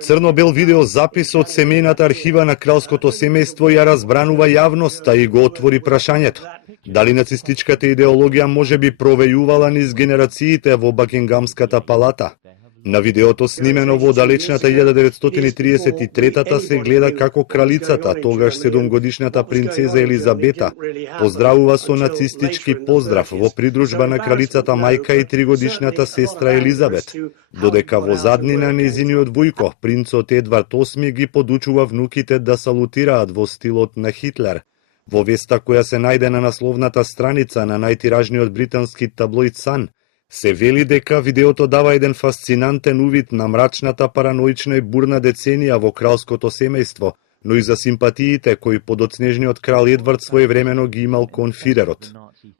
Црно-бел видео запис од семејната архива на кралското семејство ја разбранува јавноста и го отвори прашањето. Дали нацистичката идеологија може би провејувала низ генерациите во Бакингамската палата? На видеото снимено во далечната 1933-та се гледа како кралицата, тогаш 7-годишната принцеза Елизабета, поздравува со нацистички поздрав во придружба на кралицата мајка и 3-годишната сестра Елизабет, додека во заднина нејзиниот вујко, принцот Едвард VIII ги подучува внуките да салутираат во стилот на Хитлер. Во веста која се најде на насловната страница на најтиражниот британски таблоид Sun, се вели дека видеото дава еден фасцинантен увид на мрачната, параноична и бурна деценија во кралското семејство, но и за симпатиите кои подоцнежниот крал Едвард своевремено ги имал кон фирерот.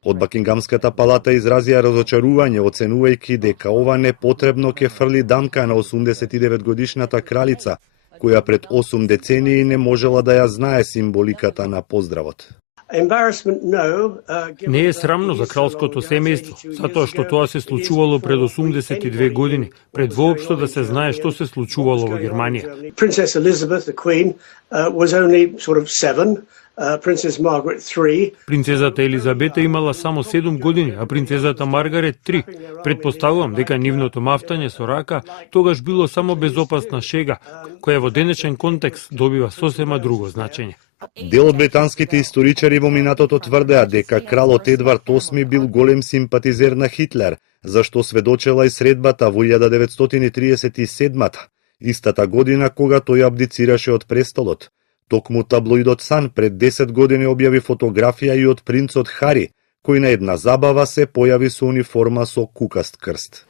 Од Бакингамската палата изразија разочарување, оценувајќи дека ова непотребно ќе фрли дамка на 89-годишната кралица, која пред 8 децении не можела да ја знае символиката на поздравот. Не е срамно за кралското семејство, затоа што тоа се случувало пред 82 години, пред воопшто да се знае што се случувало во Германија. Принцезата Елизабета имала само 7 години, а принцезата Маргарет 3. Предпоставувам дека нивното мафтање со рака тогаш било само безопасна шега, која во денешен контекст добива сосема друго значење. Дел од британските историчари во минатото тврдеа дека кралот Едвард VIII бил голем симпатизер на Хитлер, зашто сведочела и средбата во 1937-та, истата година кога тој абдицираше од престолот. Токму таблоидот Sun пред 10 години објави фотографија и од принцот Хари, кој на една забава се појави со униформа со кукаст крст.